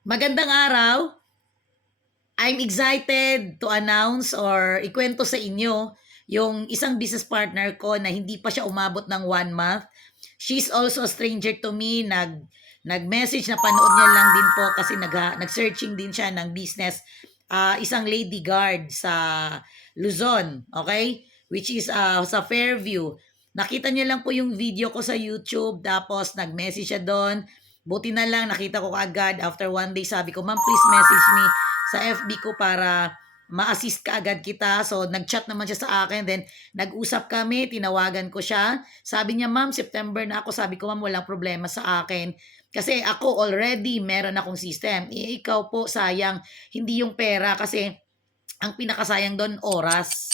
Magandang araw. I'm excited to announce or ikwento sa inyo yung isang business partner ko na hindi pa siya umabot ng 1 month. She's also a stranger to me. Nag-message na panood niya lang din po kasi nag-searching din siya ng business. Isang lady guard sa Luzon, okay? Which is sa Fairview. Nakita niya lang po yung video ko sa YouTube tapos nag-message siya doon. Buti na lang nakita ko agad after 1 day, sabi ko, "Ma'am, please message me sa FB ko para ma-assist ka agad kita." So, nag-chat naman siya sa akin. Then, nag-usap kami, tinawagan ko siya. Sabi niya, "Ma'am, September na ako." Sabi ko, "Ma'am, walang problema sa akin. Kasi ako already, meron akong system. Ikaw po, sayang, hindi yung pera kasi ang pinakasayang doon, oras."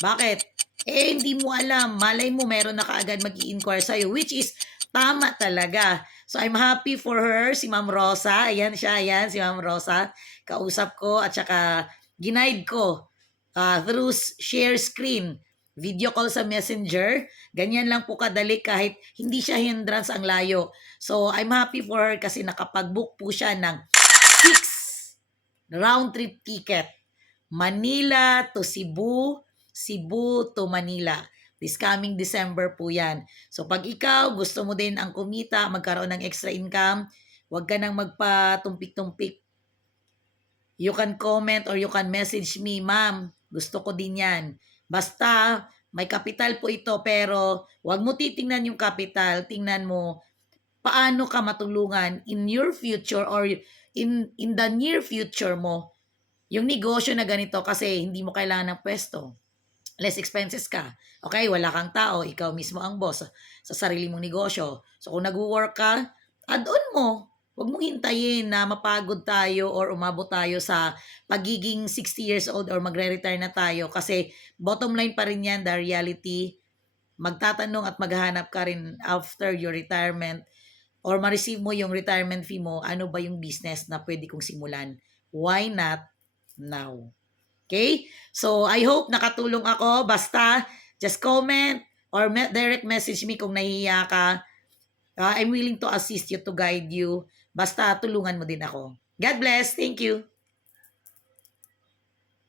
Bakit? Hindi mo alam. Malay mo, meron na kaagad mag-i-inquire sa'yo, which is tama talaga. So, I'm happy for her, si Ma'am Rosa. Ayan siya, ayan, si Ma'am Rosa. Kausap ko at saka ginaid ko through share screen, video call sa messenger. Ganyan lang po kadali kahit hindi siya hindrance ang layo. So, I'm happy for her kasi nakapag-book po siya ng 6 round trip ticket. Manila to Cebu, Cebu to Manila. This coming December po yan. So pag ikaw gusto mo din ang kumita, magkaroon ng extra income, huwag ka nang magpatumpik-tumpik. You can comment or you can message me, "Ma'am, gusto ko din yan." Basta may kapital po ito pero huwag mo titingnan yung kapital, tingnan mo paano ka matulungan in your future or in the near future mo yung negosyo na ganito kasi hindi mo kailangan ng pwesto. Less expenses ka. Okay, wala kang tao, ikaw mismo ang boss sa sarili mong negosyo. So kung nag-work ka, add-on mo. Huwag mong hintayin na mapagod tayo or umabot tayo sa pagiging 60 years old or magre-retire na tayo kasi bottom line pa rin yan, the reality. Magtatanong at maghahanap ka rin after your retirement or ma-receive mo yung retirement fee mo, ano ba yung business na pwede kong simulan? Why not now? Okay? So, I hope nakatulong ako. Basta, just comment or direct message me kung nahihiya ka. I'm willing to assist you, to guide you. Basta, tulungan mo din ako. God bless. Thank you.